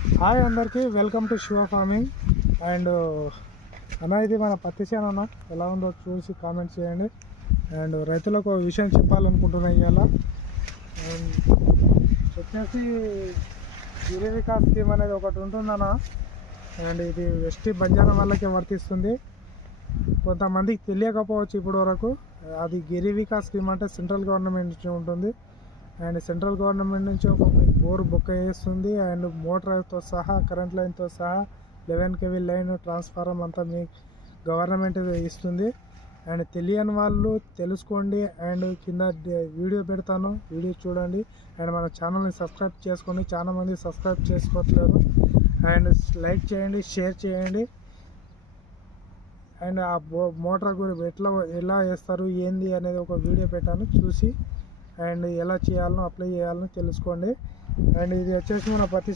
Hi అందరికీ, welcome to Shiva farming. And అన్న, ఇది మన పత్తి చేను అన్న, ఎలా ఉందో చూసి కామెంట్ చేయండి. అండ్ రైతులకు ఒక విషయం చెప్పాలనుకుంటున్నా ఇవాళ. అండ్ వచ్చేసి గిరి వికాస్ స్కీమ్ అనేది ఒకటి ఉంటుందన్న. అండ్ ఇది ఎస్టీ బంజారా వాళ్ళకి వర్తిస్తుంది. కొంతమందికి తెలియకపోవచ్చు ఇప్పటి వరకు. అది గిరి వికాస్ స్కీమ్ అంటే సెంట్రల్ గవర్నమెంట్ నుంచి ఉంటుంది. అండ్ సెంట్రల్ గవర్నమెంట్ నుంచి ఒక బోర్ బుక్ చేస్తుంది. అండ్ మోటార్తో సహా, కరెంట్ లైన్తో సహా 11 kV లైన్, ట్రాన్స్ఫారం అంతా మీ గవర్నమెంట్ ఇస్తుంది. అండ్ తెలియని వాళ్ళు తెలుసుకోండి. అండ్ కింద వీడియో పెడతాను, వీడియో చూడండి. అండ్ మన ఛానల్ని సబ్స్క్రైబ్ చేసుకోండి, చాలామంది సబ్స్క్రైబ్ చేసుకోవట్లేదు. అండ్ లైక్ చేయండి, షేర్ చేయండి. అండ్ ఆ మోటార్ గురించి ఎలా వేస్తారు ఏంది అనేది ఒక వీడియో పెట్టాను, చూసి అండ్ ఎలా చేయాలనో అప్లై చేయాలనో తెలుసుకోండి. అండ్ ఇది వచ్చేసి మన పత్తి